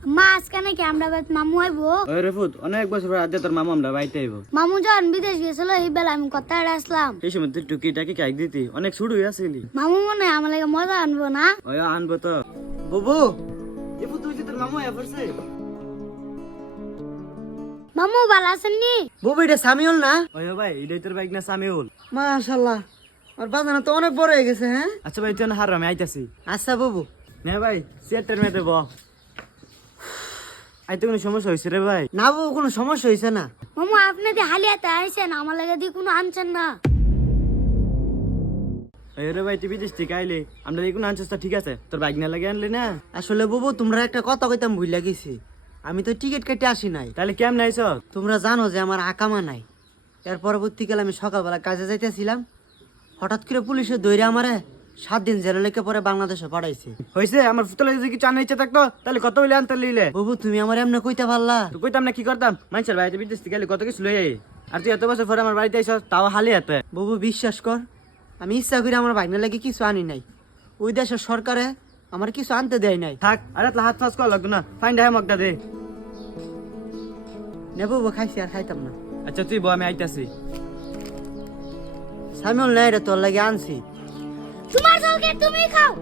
মা আজকে নাকি আমরা বাড়িত মামু আইবো। ওই রেফুত অনেক বছর পর আজ তোর মামা আমরা বাড়িতে আইবো। মামু যখন বিদেশ গেছিল এই বেলা আমি কথা আসলাম। এই সময় তুই টুকি টাকি কাইক দিতি অনেক শুরু হয়ে আসিলি। মামু মনে হয় আমার লাগে মজা আনবো না। ওই আনবো তো বুবু। রেফুত তুই যে তোর মামা আয়া পড়ছে। মামু ভালো আছেন নি? বুবু এটা সামিউল না? ওই ভাই এটাই তোর বাইক না সামিউল? মাশাআল্লাহ, আর বাজানো তো অনেক বড় হয়ে গেছে। হ্যাঁ আচ্ছা ভাই তুই হার আমি আইতাছি। আচ্ছা বুবু। নে ভাই সিয়ারটার মেতে ব। আইতে কোনো সমস্যা হয়েছে রে ভাই? না বুবু, কোনো সমস্যা হয়েছে না। মামু আপনি দিয়ে হালিয়াতে আইছেন, আমার লাগে দিয়ে কোনো আনছেন না। রে ভাই তুই বিদেশ থেকে আইলি আমরা দেখুন আনছিস তো ঠিক আছে, তোর বাইক না লাগে আনলি না? আসলে বুবু তোমরা একটা কথা কইতাম ভুইলা গেছি, আমি তো টিকিট কেটে আসি নাই। তাহলে কেমন আইছ? তোমরা জানো যে আমার আকামা নাই। এর পরবর্তীকালে আমি সকালবেলা কাজে যাইতেছিলাম, হঠাৎ করে পুলিশে দৌড়ে আমারে 7 দিন জেলে লেখে পরে বাংলাদেশে পাঠাইছে। হয়েছে আমার ফুতলে যদি কিছু আনার ইচ্ছা থাকতো তাহলে কত বলে আনতে লিলে? বুবু তুমি আমার এমনি কইতে পারলা? তো কইতাম না কি করতাম, মানুষের বাড়িতে বিদেশ থেকে গেলে কত কিছু লই আই। আর তুই এত বছর পরে আমার বাড়িতে আইস তাও হালি হাতে। বুবু বিশ্বাস কর, আমি ইচ্ছা করে আমার ভাগ্নে লাগে কিছু আনি নাই। ওই দেশের সরকারে আমার কিছু আনতে দেয় নাই। থাক আরে হাত ফাঁস করা লাগতো না, ফাইন ডাহে মগটা দে। নে বুবু, খাইছি আর খাইতাম না। আচ্ছা তুই বল আমি আইতাছি। সামিউল নাই রে, তোর লাগে আনছি। তোমার চলকে তুমি খাও।